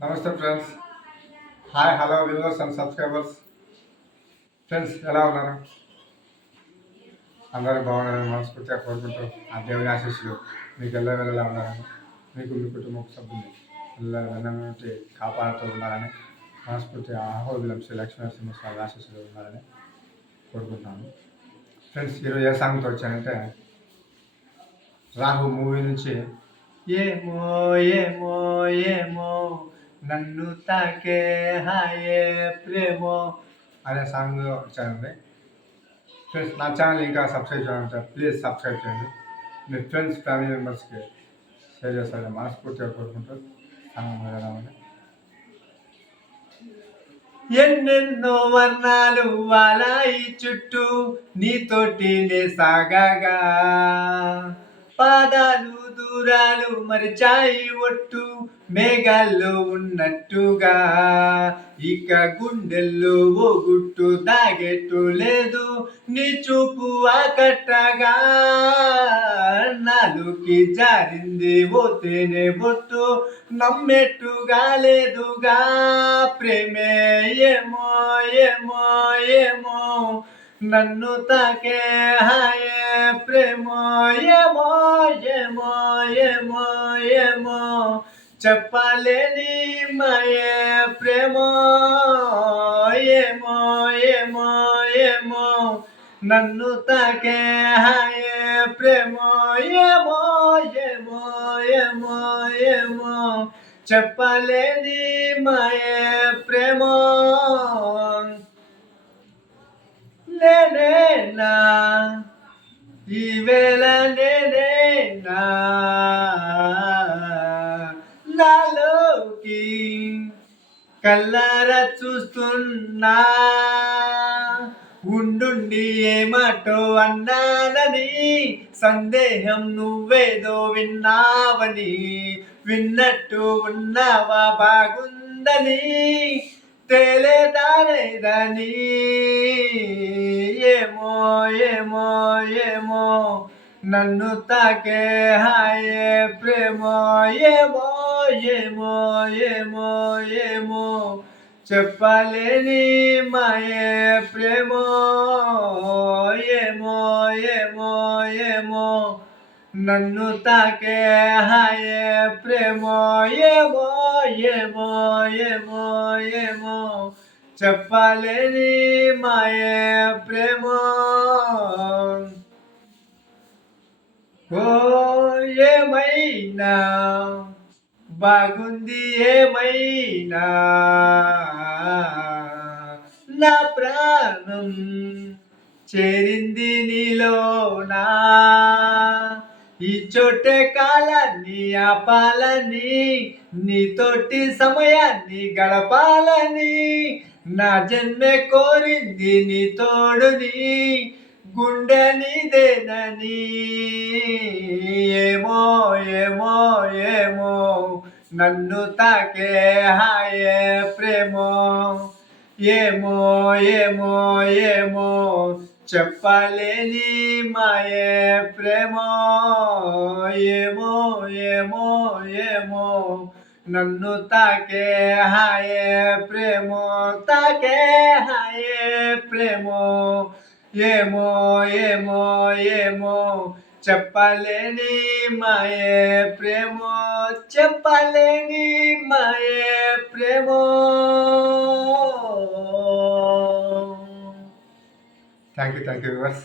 నమస్తే friends. Hi, hello viewers and subscribers. Friends ఎలా ఉన్నారు? అందరూ బాగున్నారని మనస్ఫూర్తిగా కోరుకుంటూ ఆ దేవుని ఆశీస్సులు మీకు వెళ్ళలా ఉన్నారని, మీకు మీ కుటుంబ సభ్యులు వెళ్ళి కాపాడుతూ ఉన్నారని మనస్ఫూర్తిగా అహోబిలం శ్రీ లక్ష్మీనరసింహస్వామి ఆశీస్సులు ఉన్నారని కోరుకుంటున్నాను. ఫ్రెండ్స్, ఈరోజు ఏ సాంగ్తో వచ్చానంటే రాహు మూవీ నుంచి ఏమో ఏమో ఏమో నన్ను తాకే హాయే ప్రేమో అనే సాంగ్ వచ్చానండి. ఫ్రెండ్స్, నా ఛానల్ ఇంకా సబ్స్క్రైబ్ చేయాలంటే ప్లీజ్ సబ్స్క్రైబ్ చేయండి. మీ ఫ్రెండ్స్ ఫ్యామిలీ మెంబర్స్కి షేర్ చేస్తారని మనస్ఫూర్తిగా కోరుకుంటూ సాంగ్ మొదలవుతుంది. ఎన్నెన్నో వర్ణాలు వాలాయి చుట్టూ నీతోటి సాగగా, పాదాలు దూరాలు మరిచాయి ఒట్టు మేఘాల్లో ఉన్నట్టుగా, ఇక గుండెల్లో ఓ గుట్టు దాగెట్టు లేదు నీ చూపు ఆకట్టగా, నాలుకి జారింది ఓ తేనె బొట్టు నమ్మేట్టుగా లేదుగా, ప్రేమే ఏమో ఏమో ఏమో నన్ను తాకే హాయే ప్రేమో ఏమో ఏమో ఏమో ఏమో చెప్పలేని మాయే ప్రేమో ఏమో ఏమో ఏమో నన్ను తాకే హాయే ప్రేమో ఏమో ఏమో ఏమో ఏమో చెప్పలేని మాయే ప్రేమో నేనేనా ఈవేళ నేనేనా నాలోకి కల్లారా చూస్తున్నా, ఉండుండి ఏమాటో అన్నానని సందేహం నువ్వేదో విన్నావని, విన్నట్టు ఉన్నావా బాగుందని తేలేదానేదని, ఏమో ఏమో ఏమో నన్ను తాకే హాయే ప్రేమో ఏమో ఏమో ఏమో ఏమో చెప్పలేని మాయే ప్రేమో ఏమో ఏమో ఏమో నన్ను తాకే హాయే ప్రేమో ఏమో ఏమో ఏమో ఏమో చెప్పలేని మాయే ప్రేమో. ఓ ఏమైనా బాగుంది ఏమైనా నా ప్రాణం చేరింది నీలోనా, ఈ చోటే కాలాన్ని ఆపాలని నీతోటి సమయాన్ని గడపాలని, నా జన్మే కోరింది నీ తోడుని గుండె నీదేనని, ఏమో ఏమో ఏమో నన్ను తాకే హాయే ప్రేమో ఏమో ఏమో ఏమో చెప్పలేని మాయే ప్రేమో ఏమో ఏమో ఏమో నన్ను తాకే హాయే ప్రేమో తాకే హాయే ప్రేమో ఏమో ఏమో ఏమో చెప్పలేని మాయే ప్రేమో చెప్పలేని మాయే ప్రేమో. Thank you viewers.